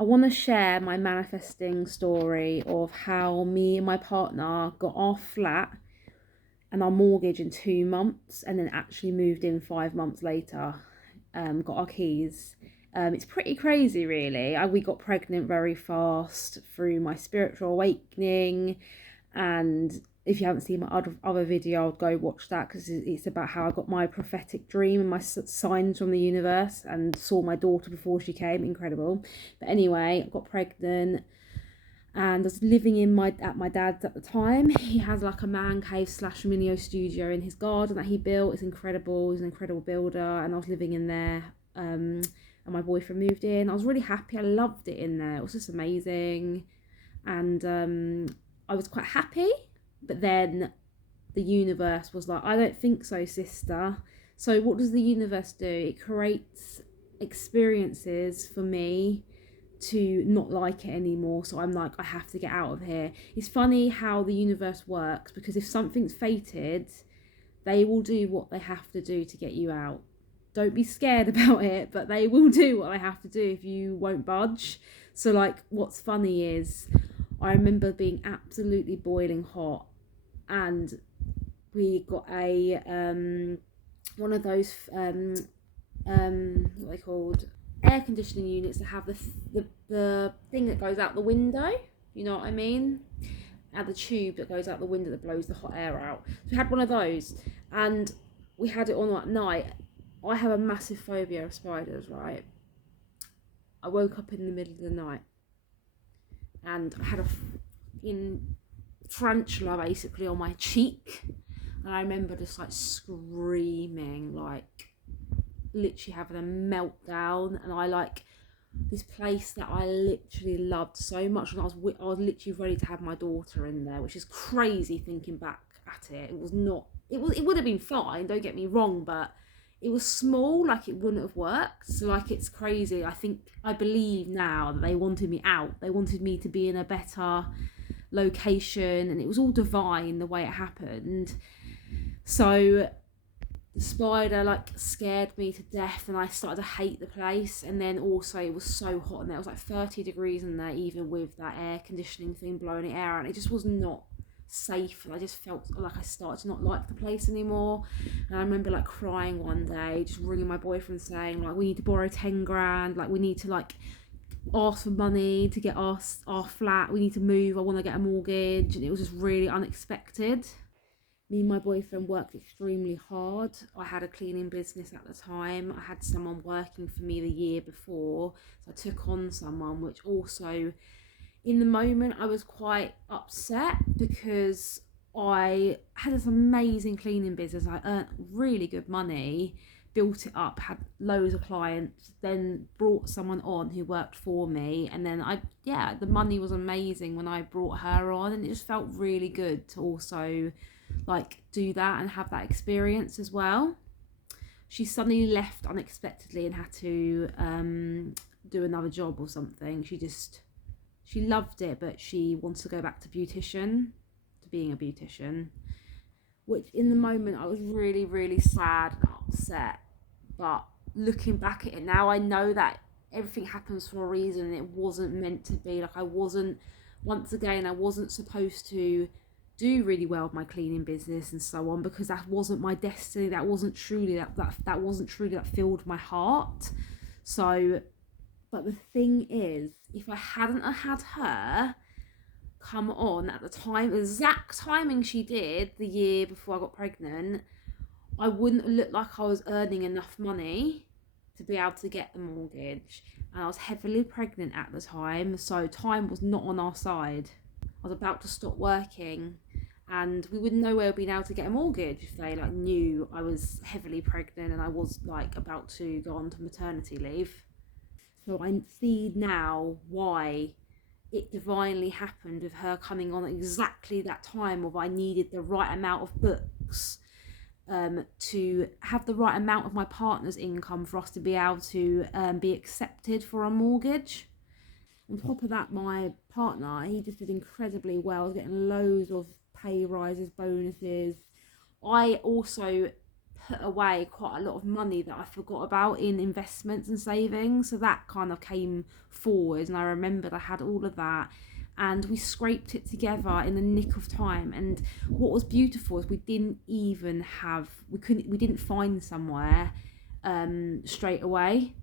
I want to share my manifesting story of how me and my partner got our flat and our mortgage in 2 months, and then actually moved in 5 months later. Got our keys. It's pretty crazy, really. We got pregnant very fast through my spiritual awakening, and if you haven't seen my other video, I'll go watch that, because it's about how I got my prophetic dream and my signs from the universe and saw my daughter before she came. Incredible. But anyway, I got pregnant and I was living at my dad's at the time. He has like a man cave / mini studio in his garden that he built. It's incredible. He's an incredible builder, and I was living in there. And my boyfriend moved in. I was really happy. I loved it in there. It was just amazing, and I was quite happy. But then the universe was like, I don't think so, sister. So what does the universe do? It creates experiences for me to not like it anymore. So I'm like, I have to get out of here. It's funny how the universe works, because if something's fated, they will do what they have to do to get you out. Don't be scared about it, but they will do what they have to do if you won't budge. So like, what's funny is I remember being absolutely boiling hot, and we got a one of those what are they called, air conditioning units that have the thing that goes out the window, you know what I mean, and the tube that goes out the window that blows the hot air out. So we had one of those, and we had it on at night. I have a massive phobia of spiders, right? I woke up in the middle of the night and I had a fucking tarantula basically on my cheek, and I remember just like screaming, like literally having a meltdown. And I like this place that I literally loved so much, and I was literally ready to have my daughter in there, which is crazy thinking back at it. It was not, it would have been fine, don't get me wrong, but it was small, like it wouldn't have worked. So like, it's crazy. I believe now that they wanted me out. They wanted me to be in a better location, and it was all divine the way it happened. So the spider like scared me to death, and I started to hate the place. And then also it was so hot in there. It was like 30 degrees in there, even with that air conditioning thing blowing the air out. And it just was not safe, and I just felt like I started to not like the place anymore. And I remember like crying one day, just ringing my boyfriend saying like, we need to borrow 10 grand, like we need to like ask for money to get our flat, we need to move, I want to get a mortgage. And it was just really unexpected. Me and my boyfriend worked extremely hard. I had a cleaning business at the time. I had someone working for me the year before, so I took on someone, which also in the moment I was quite upset, because I had this amazing cleaning business. I earned really good money, built it up, had loads of clients, then brought someone on who worked for me, and then the money was amazing when I brought her on, and it just felt really good to also like do that and have that experience as well. She suddenly left unexpectedly and had to do another job or something. She loved it, but she wants to go back to being a beautician, which in the moment I was really, really sad and upset. But looking back at it now, I know that everything happens for a reason, and it wasn't meant to be. Like, I wasn't supposed to do really well with my cleaning business and so on, because that wasn't my destiny. That wasn't truly that filled my heart. So, but the thing is, if I hadn't had her come on at the exact timing she did the year before I got pregnant, I wouldn't look like I was earning enough money to be able to get the mortgage. And I was heavily pregnant at the time, so time was not on our side. I was about to stop working, and we would know where being able to get a mortgage if they like knew I was heavily pregnant and I was like about to go on to maternity leave. So I see now why it divinely happened with her coming on exactly that time of I needed the right amount of books to have the right amount of my partner's income for us to be able to be accepted for a mortgage. On top of that, my partner, he just did incredibly well, getting loads of pay rises, bonuses. I also put away quite a lot of money that I forgot about in investments and savings. So that kind of came forward, and I remembered I had all of that, and we scraped it together in the nick of time. And what was beautiful is we didn't find somewhere straight away.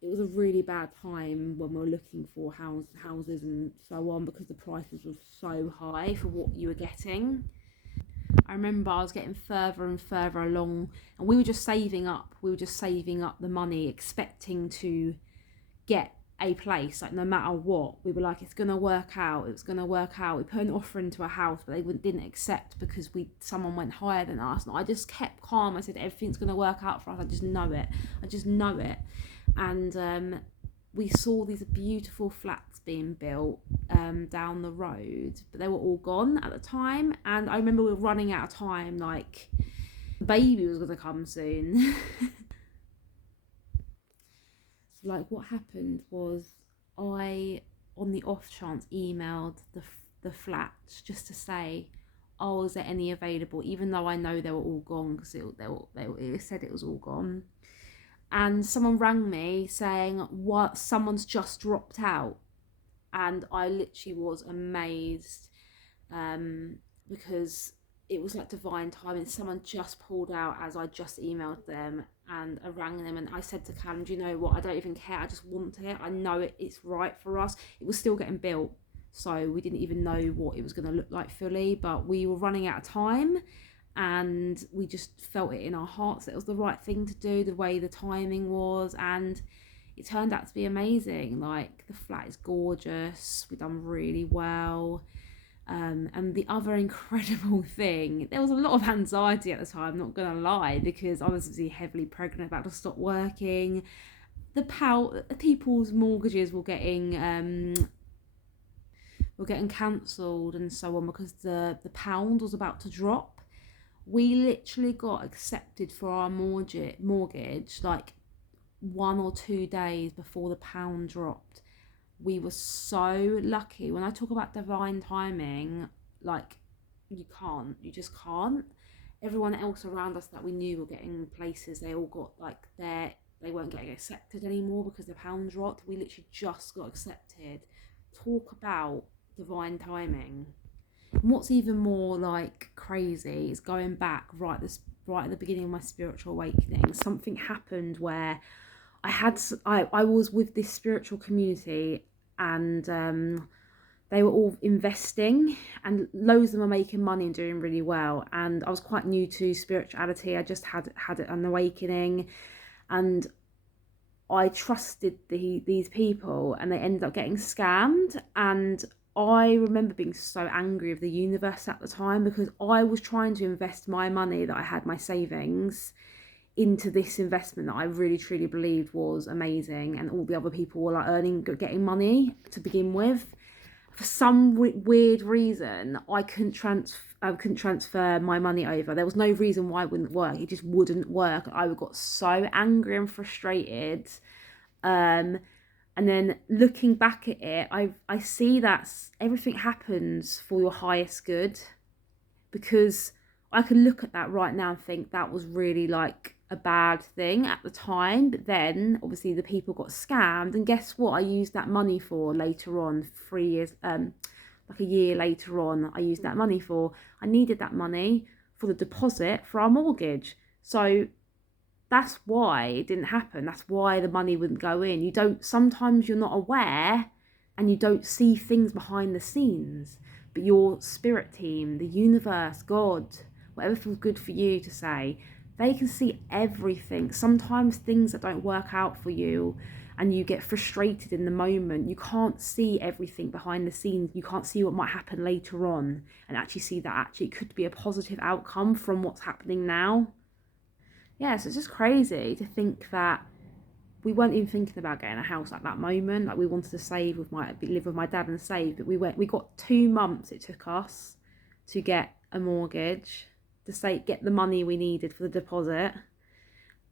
It was a really bad time when we were looking for houses and so on, because the prices were so high for what you were getting. I remember I was getting further and further along, and we were just saving up. We were just saving up the money, expecting to get a place. Like, no matter what, we were like, it's gonna work out. It's gonna work out. We put an offer into a house, but they didn't accept because someone went higher than us. And I just kept calm. I said, everything's gonna work out for us. I just know it. I just know it. And we saw these beautiful flats being built down the road, but they were all gone at the time. And I remember we were running out of time, like the baby was going to come soon. So like, what happened was, I, on the off chance, emailed the flats just to say, oh, is there any available, even though I know they were all gone, because it said it was all gone. And someone rang me saying, what, someone's just dropped out. And I literally was amazed, because it was like divine timing. Someone just pulled out as I just emailed them, and I rang them, and I said to Callum, do you know what, I don't even care, I just want it, I know it's right for us. It was still getting built, so we didn't even know what it was going to look like fully, but we were running out of time, and we just felt it in our hearts that it was the right thing to do, the way the timing was. And it turned out to be amazing. Like, the flat is gorgeous, we've done really well. And the other incredible thing, there was a lot of anxiety at the time, not gonna lie, because I was obviously heavily pregnant, about to stop working. People's mortgages were getting cancelled and so on, because the pound was about to drop. We literally got accepted for our mortgage like 1 or 2 days before the pound dropped. We were so lucky. When I talk about divine timing, like, you just can't. Everyone else around us that we knew were getting places, they all got like they weren't getting accepted anymore because the pound dropped. We literally just got accepted. Talk about divine timing. And what's even more like crazy is going back right at the beginning of my spiritual awakening. Something happened where I was with this spiritual community, and they were all investing, and loads of them are making money and doing really well. And I was quite new to spirituality. I just had an awakening, and I trusted these people, and they ended up getting scammed. And I remember being so angry with the universe at the time, because I was trying to invest my money that I had, my savings, into this investment that I really truly believed was amazing, and all the other people were like getting money to begin with. For some weird reason, I couldn't transfer my money over. There was no reason why it wouldn't work. It just wouldn't work. I got so angry and frustrated. And then looking back at it, I see that everything happens for your highest good, because I can look at that right now and think that was really like a bad thing at the time. But then obviously the people got scammed, and guess what I used that money for later on, 3 years, like a year later on, I used that money for, I needed that money for the deposit for our mortgage. So that's why it didn't happen. That's why the money wouldn't go in. Sometimes you're not aware, and you don't see things behind the scenes, but your spirit team, the universe, God, whatever feels good for you to say, they can see everything. Sometimes things that don't work out for you, and you get frustrated in the moment, you can't see everything behind the scenes. You can't see what might happen later on, and actually see that actually it could be a positive outcome from what's happening now. Yeah, so it's just crazy to think that we weren't even thinking about getting a house at that moment. Like, we wanted to live with my dad and save, but we got 2 months it took us to get a mortgage, to get the money we needed for the deposit,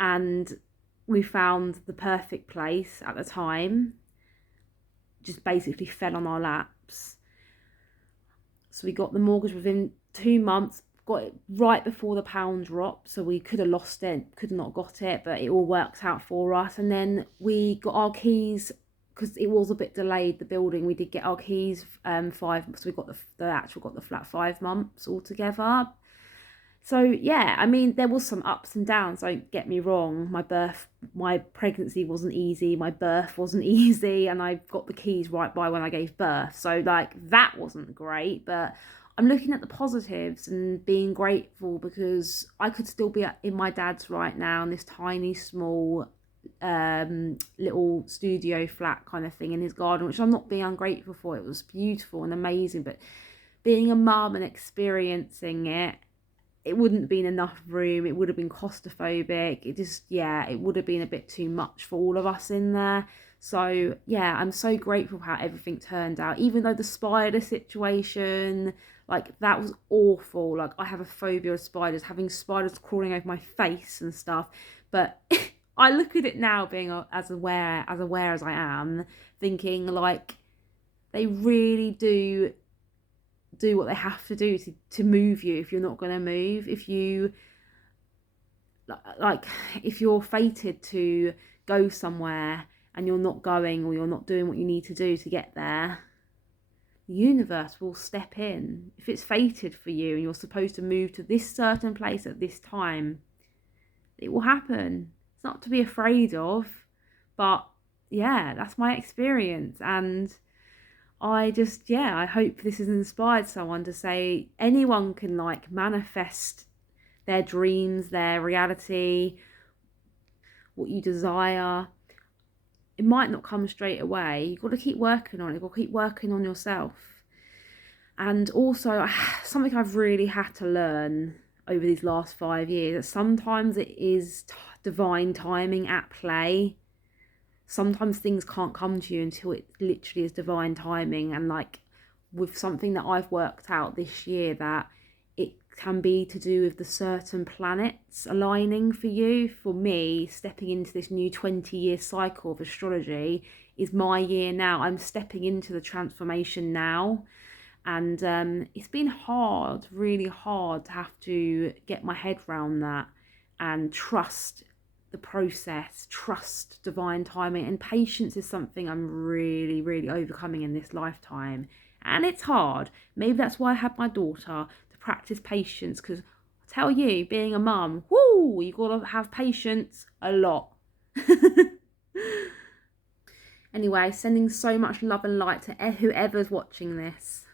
and we found the perfect place at the time. Just basically fell on our laps. So we got the mortgage within 2 months, got it right before the pound drop, so we could have lost it, could have not got it, but it all worked out for us. And then we got our keys, because it was a bit delayed, the building. We did get our keys 5, so we got the flat 5 months altogether. So yeah, I mean, there was some ups and downs, don't get me wrong. My pregnancy wasn't easy, my birth wasn't easy, and I got the keys right by when I gave birth. So like, that wasn't great, but I'm looking at the positives and being grateful, because I could still be in my dad's right now, in this tiny, small, little studio flat kind of thing in his garden, which I'm not being ungrateful for. It was beautiful and amazing, but being a mum and experiencing it, it wouldn't have been enough room. It would have been claustrophobic. It would have been a bit too much for all of us in there. So yeah, I'm so grateful for how everything turned out. Even though the spider situation, like, that was awful. Like, I have a phobia of spiders, having spiders crawling over my face and stuff. But I look at it now, being as aware as I am, thinking like, they really do what they have to do to move you if you're not going to move. If you're fated to go somewhere and you're not going, or you're not doing what you need to do to get there, the universe will step in. If it's fated for you and you're supposed to move to this certain place at this time, it will happen. It's not to be afraid of, but yeah, that's my experience. And I hope this has inspired someone to say anyone can like manifest their dreams, their reality, what you desire. It might not come straight away. You've got to keep working on it. You've got to keep working on yourself. And also, something I've really had to learn over these last 5 years, that sometimes it is divine timing at play. Sometimes things can't come to you until it literally is divine timing. And like, with something that I've worked out this year, that it can be to do with the certain planets aligning for you. For me, stepping into this new 20-year cycle of astrology is my year now. I'm stepping into the transformation now. And it's been hard, really hard, to have to get my head around that and trust the process, trust divine timing. And patience is something I'm really, really overcoming in this lifetime. And it's hard. Maybe that's why I had my daughter, to practice patience, because I tell you, being a mum, whoo, you've got to have patience a lot. Anyway, sending so much love and light to whoever's watching this.